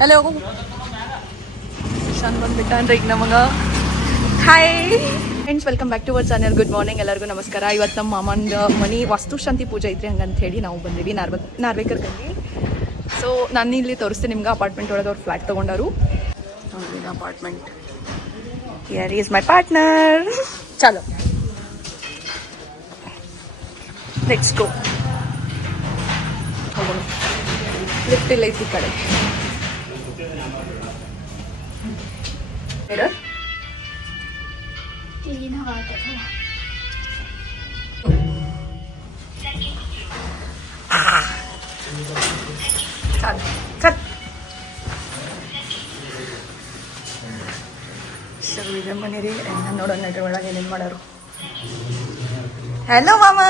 ಹಲೋ ಶಾನ್ ಬಂದ್ಬಿಟ್ಟ ಅಂದ್ರೆ ಈಗ ನಮಗ hi friends, welcome back to our channel. Good morning, ಎಲ್ಲರಿಗೂ ನಮಸ್ಕಾರ. ಇವತ್ತು ನಮ್ಮ ಮಾಮಂದ ಮನೆ ವಾಸ್ತುಶಾಂತಿ ಪೂಜೆ ಐತ್ರಿ, ಹಂಗಂತ ಹೇಳಿ ನಾವು ಬಂದೀವಿ ನಾರ್ವೇಕರ್ ಗಂಡಿ. ಸೊ ನಾನು ಇಲ್ಲಿ ತೋರಿಸ್ತೀನಿ ನಿಮ್ಗೆ. ಅಪಾರ್ಟ್ಮೆಂಟ್ ಒಳಗೆ ಅವ್ರು ಫ್ಲಾಟ್ ತೊಗೊಂಡಾರು. ನೋಡ್ರಿ apartment. Here is my partner. ಚಲೋ ಲೆಟ್ಸ್ ಗೋ. ಹೋಗೋಣ. ಲಿಫ್ಟ್ ಇಲ್ಲ ಐತಿ ಈ ಕಡೆ. क्लीन हवा आता था. चल चल. ಶುರು ಇದೆ ಮನೆ ರೀ. ನೋಡೋಣ ನಡ್ರಿ ಒಳಗೆ ಏನೇನು ಮಾಡೋರು. ಹಲೋ ಮಾಮ.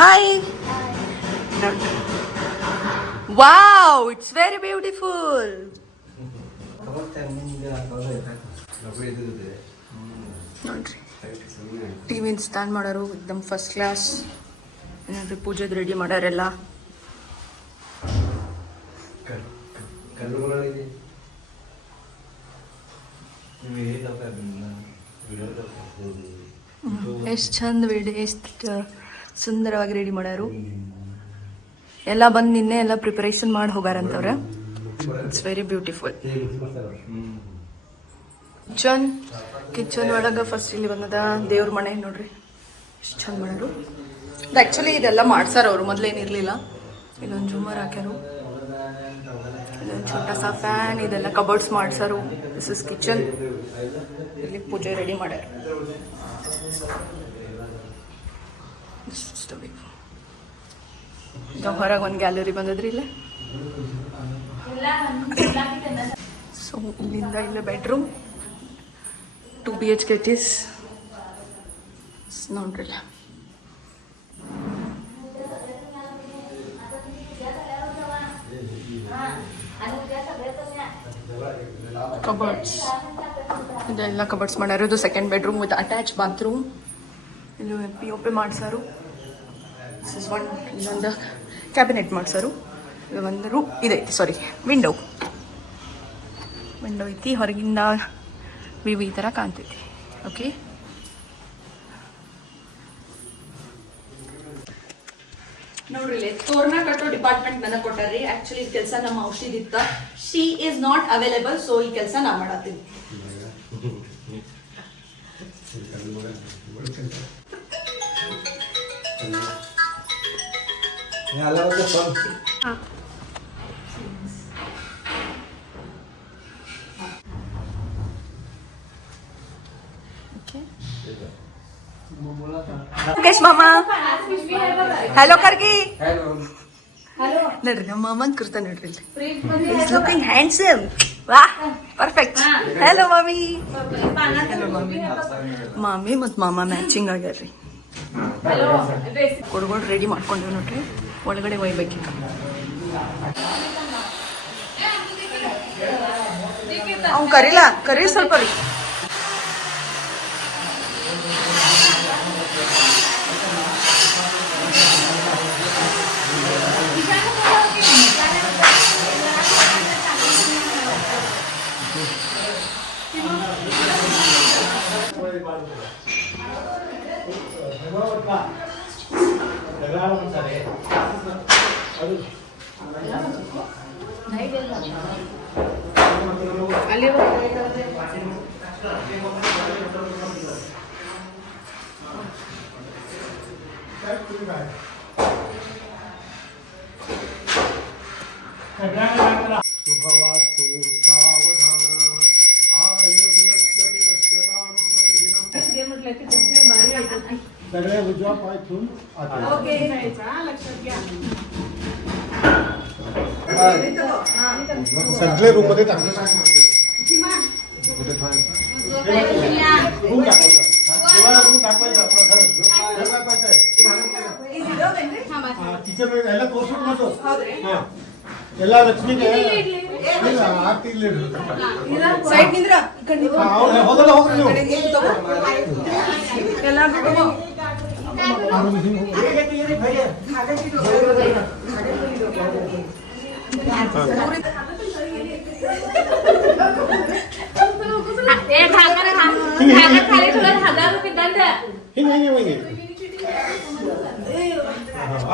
Hi. Wow, it's very beautiful. ನೋಡ್ರಿ ಟಿವಿ ಸ್ಟ್ಯಾಂಡ್ ಮಾಡೋರು ಎಕ್ದಮ್ ಫಸ್ಟ್ ಕ್ಲಾಸ್. ಏನಾದ್ರೂ ಪೂಜೆದು ರೆಡಿ ಮಾಡೋರೆಲ್ಲ. ಎಷ್ಟು ಚಂದ ವಿಡಿಯೋ, ಎಷ್ಟು ಸುಂದರವಾಗಿ ರೆಡಿ ಮಾಡೋರು. ಎಲ್ಲ ಬಂದು ನಿನ್ನೆ ಎಲ್ಲ ಪ್ರಿಪರೇಷನ್ ಮಾಡಿ ಹೋಗಾರಂತವ್ರೆ. It's very beautiful. ಕಿಚನ್ ಒಳಗೆ ಫಸ್ಟ್ ಇಲ್ಲಿ ಬಂದದ ದೇವ್ರ ಮನೆ. ನೋಡ್ರಿ ಎಷ್ಟು ಚಂದ ಮಾಡೋರು. ಆ್ಯಕ್ಚುಲಿ ಇದೆಲ್ಲ ಮಾಡ್ಸಾರ ಅವರು, ಮೊದಲೇನಿರಲಿಲ್ಲ. ಇಲ್ಲೊಂದು ಜೂಮರ್ ಹಾಕ್ಯಾರು, ಇಲ್ಲೊಂದು ಛೋಟ ಸಾ ಫ್ಯಾನ್, ಇದೆಲ್ಲ ಕಬೋರ್ಡ್ಸ್ ಮಾಡ್ಸಾರು. This is kitchen. ಇಲ್ಲಿ ಪೂಜೆ ರೆಡಿ ಮಾಡ್ಯಾರ. ಹೊರಗೆ ಒಂದು ಗ್ಯಾಲರಿ ಬಂದದ್ರಿ ಇಲ್ಲೇ. ಸೊ ಇಲ್ಲಿಂದ ಇಲ್ಲ ಬೆಡ್ರೂಮ್. 2 BHK it is. ನೋಡ್ರಲ್ಲ. ಕಬರ್ಡ್ಸ್, ಇದೆಲ್ಲ ಕಬರ್ಡ್ಸ್ ಮಾಡ್ಯಾರ. ಇದು second bedroom with attach bathroom. ಇಲ್ಲಿ POP ಮಾಡ್ಸಾರು. This is one. ಇಲ್ಲೊಂದು ಕ್ಯಾಬಿನೆಟ್ ಮಾಡ್ಸಾರು. ಇದು ಒಂದು ರೂಮ್ ಇದೈತಿ, ಸಾರಿ ವಿಂಡೋ ಐತಿ. ಹೊರಗಿಂದ ವಿವ್ ಈ ಥರ ಕಾಣ್ತೈತಿ. ಓಕೆ, ನೋಡ್ರಿ ತೋರಣ ಕಟ್ಟೋ ಡಿಪಾರ್ಟ್ಮೆಂಟ್ ನನಗೆ ಕೊಟ್ಟಾರ್ರಿ. ಆಕ್ಚುಲಿ ಈ ಕೆಲಸ ನಮ್ಮ ಔಷಧಿ ಇತ್ತ. She is not available, so ಈ ಕೆಲಸ ನಾ ಮಾಡತ್ತೀನಿ. ಮುಖೇಶ್ ಮಾಮ ಹಲೋ ಕರ್ಗಿ. ನೋಡ್ರಿ ನಮ್ಮ ಮಾಮನ್ ಕುರ್ತ ನೋಡ್ರಿ. Is looking handsome. ವಾಹ್, ಪರ್ಫೆಕ್ಟ್. ಹಲೋ ಮಾಮಿ. ಮಾಮಿ ಮತ್ತು ಮಾಮ ಮ್ಯಾಚಿಂಗ್ ಆಗ್ಯಾರ್ರಿ. ಕೊಡ್ಕೊಂಡು ರೆಡಿ ಮಾಡ್ಕೊಂಡ್ವಿ ನೋಡ್ರಿ. ಒಳಗಡೆ ಒಯ್ಬೇಕೀಗ. ಅವ್ನು ಕರೀ ಸ್ವಲ್ಪ ರೀ. ಶುಭವಾಸ್ತು ಸಾವಧಾನ ಆಯುರ್ನಶ್ಯತಿ ಪಶ್ಯತಾಂ ಪ್ರತಿದಿನಂ सगळे उजवा पाय ठेवून ओके लक्षात घ्या. सगळे रूम मध्ये टाकलं. ಎಲ್ಲ ಲಕ್ಷ್ಮಿಗೆ ಆರ್ತಿ ಸೈಡ್ ನಿಂದ್ರ ಹೋಗಲ್ಲ ಹೋಗ್ರಿ ನೀವು ಎಲ್ಲ ಹಿಂಗೆ ಹಿಂಗೆ ಹಿಂಗೆ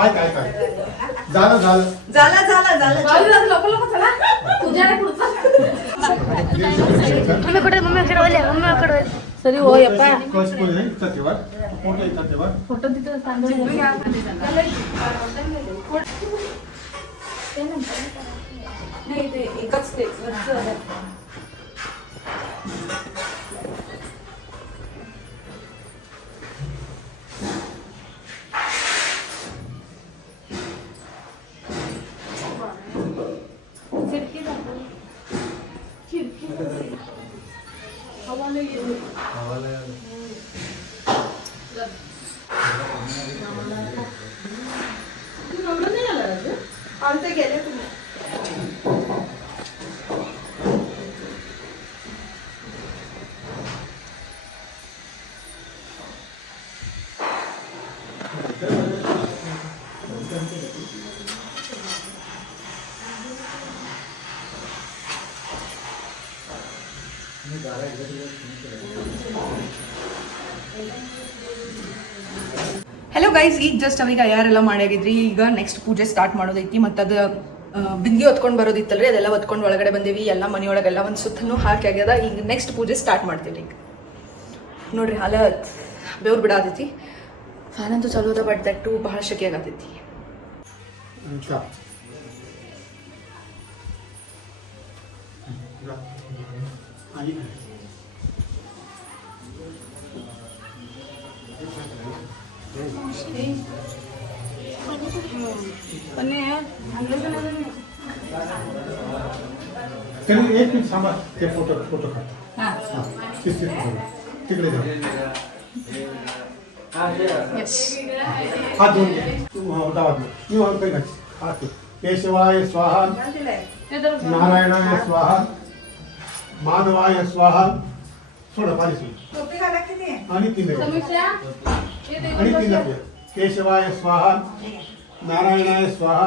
ಆಯ್ತು ಆಯ್ತು ಆಯ್ತು झालं झालं झाला झाला झाला ಸರಿ ಹೋಯಪ್ಪ कळशी नाही इथं ठेवा फोटो इथं ठेवा फोटो तिथं नाही ते एकच ते आमचे गेले तुम्ही ಹೆಲೋ ಗೈಸ್, ಈಗ ಜಸ್ಟ್ ಅವ್ರಿಗೆ ಅಯ್ಯಾರೆಲ್ಲ ಮಾಡ್ಯಾಗಿದ್ರಿ. ಈಗ ನೆಕ್ಸ್ಟ್ ಪೂಜೆ ಸ್ಟಾರ್ಟ್ ಮಾಡೋದೈತಿ. ಮತ್ತು ಅದು ಬಿಂದಿ ಹೊತ್ಕೊಂಡು ಬರೋದಿತ್ತಲ್ರಿ, ಅದೆಲ್ಲ ಹೊತ್ಕೊಂಡು ಒಳಗಡೆ ಬಂದೇವಿ. ಎಲ್ಲ ಮನೆಯೊಳಗೆಲ್ಲ ಒಂದು ಸುತ್ತನೂ ಹಾಕಿ ಆಗ್ಯದ. ಈಗ ನೆಕ್ಸ್ಟ್ ಪೂಜೆ ಸ್ಟಾರ್ಟ್ ಮಾಡ್ತೀವಿ. ಈಗ ನೋಡ್ರಿ, ಹಾಲ ಬೆವ್ರು ಬಿಡಾತೈತಿ. ಫ್ಯಾನ್ ಅಂತೂ ಚಲೋ ಅದ, ಬಟ್ ದಟ್ಟು ಭಾಳ ಶೆಕೆ ಆಗತೈತಿ. एक मिनिट थांबा, ते फोटो फोटो काढ. तिकडे जा. हात धुवून घे. डावात मी काही घाल. हात धु. केशवाय स्वाहा, नारायणाय स्वाहा, माधवाय स्वाहा. थोडं पाणी सोड आणि तीन आणि तीन केशवाय स्वाहा, नारायणाय स्वाहा,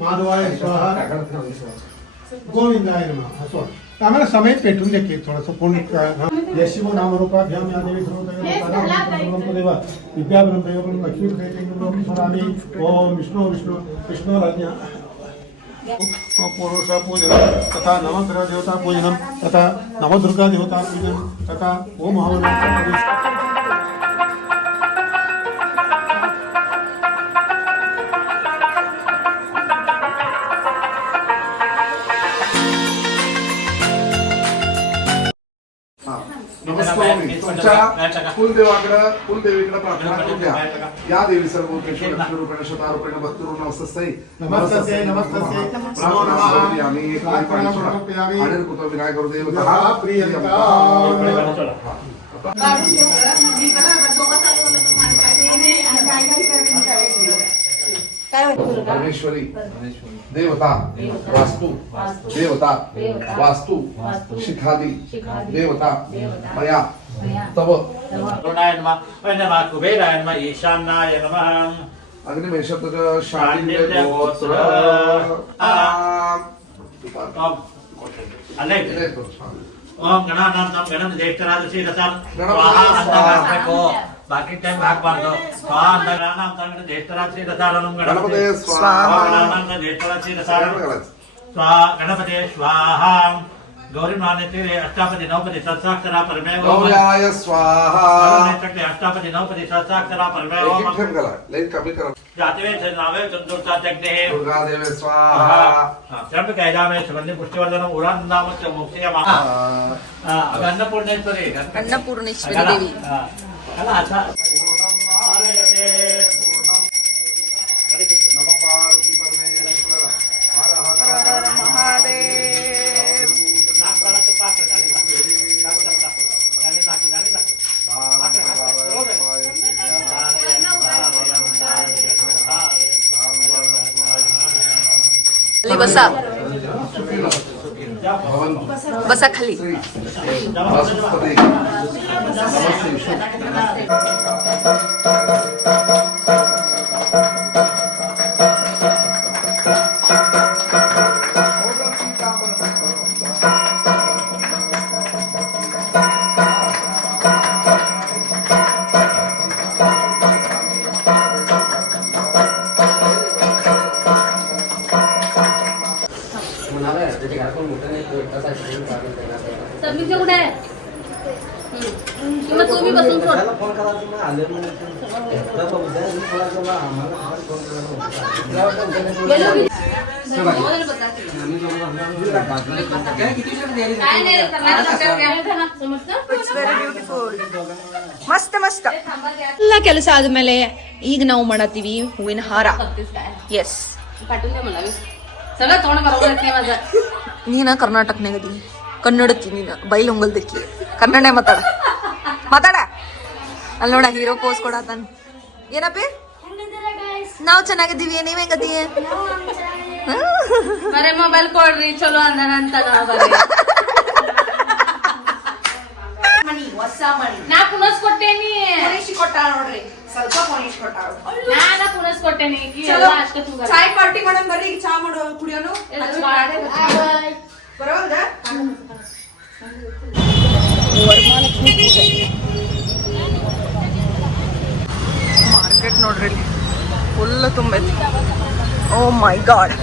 माधवाय स्वाहा, गोविंदाय नमः. असं आम्हाला समय पेटून दे की थोडंसं कोणी यशिव नामरूपाभ्याम या देवी सर्वदेवा विद्या ब्रह्मदेव लक्ष्मी स्वरामी. ओम विष्णु विष्णु विष्णु राज्ञा पुरुष पूजन तथा नवग्रह देवता पूजन तथा नवदुर्गा देवता पूजन तथा ओम कुलदेवीकडे प्रार्थना करून द्या. या देवी सर्व लक्ष्मीरूपेण शतारूपेण भक्तिरूपेण नमस्तस्यै नमस्तस्यै नमस्तस्यै नमो नमः. आम्ही एक पाणी सोडा आणि कुतो विनायक देवता प्रियंका परमेश्वरी देवता वास्तु देवता वास्तु शिखादी देवता मया तव अरुणाय नमः नमः कुबेराय नमः ईशानाय नमः अग्निमेशतक शांडिल्य गोत्र ओम गणानां गणं ज्येष्ठराजसी रसं स्वाहा अंतरात्मको बाकी टाइम हाकबारदो स्वाहा अंतरानां गणं ज्येष्ठराजसी रसारणं गणपते गणपते स्वाहा गणानां ज्येष्ठराजसी रसारणं स्वाहा गणपते स्वाहा गौरी मान्यते अष्टापदी नवपदी सत्साक्षरा परमेव गौर्याय स्वाहा चक्रे अष्टापदी नवपदी सत्साक्षरा परमेव एक ठेम करा लाईट कमी करा जातिवे नावे चंद्रता जगते दुर्गा देवी स्वाहा जब कैदामे सुगंधि पुष्टिवर्धनम उड़ान नाम च मोक्षयमा अन्नपूर्णेश्वरी अन्नपूर्णेश्वरी देवी. अला अच्छा नमः पार्वती परमेश्वर हर हर हर महादेव. बसा ಭವಂತು ಬಸ ಖಲಿ ಶ್ರೀ ವಾಸುಸ್ಪತಿ ನಮಸ್ತೆ ವಿಷ್ಣು सबमिटचं कुठे आहे किंवा तुम्ही बसून सोड फोन करा तुम्ही आले काय नाही ಇಟ್ಸ್ ವೆರಿ ಬ್ಯೂಟಿಫುಲ್ ಮಸ್ತ್ ಮಸ್ತ್ ಎಲ್ಲ ಕೆಲಸ ಆದ್ಮೇಲೆ ಈಗ ನಾವು ಮಾಡತ್ತೀವಿ ಹೂವಿನ ಹಾರ ಎಸ್ पाठवून द्या मला सगळं तोंड बरोबर येत नाही माझं ನೀನ ಕರ್ನಾಟಕನಾಗ ಅದಿ ಕನ್ನಡತಿ ನೀನು ಬೈಲ್ ಹೊಂಗಲ್ದಕ್ಕಿ ಕನ್ನಡ ಮಾತಾಡ ಮಾತಾಡ ಅಲ್ಲಿ ನೋಡ ಹೀರೋ ಪೋಸ್ ಕೊಡತಾನ ಏನಪ್ಪಿ ನಾವು ಚೆನ್ನಾಗಿದ್ದೀವಿ ನೀವ್ ಹೆಂಗದಿ ಬರೇ ಮೊಬೈಲ್ ಕೊಡ್ರಿ ಚಲೋ ಅಂದನ ಅಂತ ಬರೀ ನಾ ಪುನಸ್ ಕೊಟ್ಟೇನಿ ನೋಡ್ರಿ ಸ್ವಲ್ಪ ಪೊನಿಶ್ ಕೊಟ್ಟಾಳ ನಾನ ಪುನಸ್ ಕೊಟ್ಟೇನಿ ಎಲ್ಲ ಅಷ್ಟೇ ತೂಗ ಚಾಯ್ ಪಾರ್ಟಿ ಮಾಡಮ್ ಬರ್ರಿ ಚಾ ಮಾಡೋ ಕುಡಿಯೋನು ಬರೋದ ವರಮಹಾಲಕ್ಷ್ಮಿ ಪೂಜೆ ಮಾರ್ಕೆಟ್ ನೋಡ್ರಿ ಫುಲ್ ತುಂಬೈತಿ ಓ ಮೈ ಗಾಡ್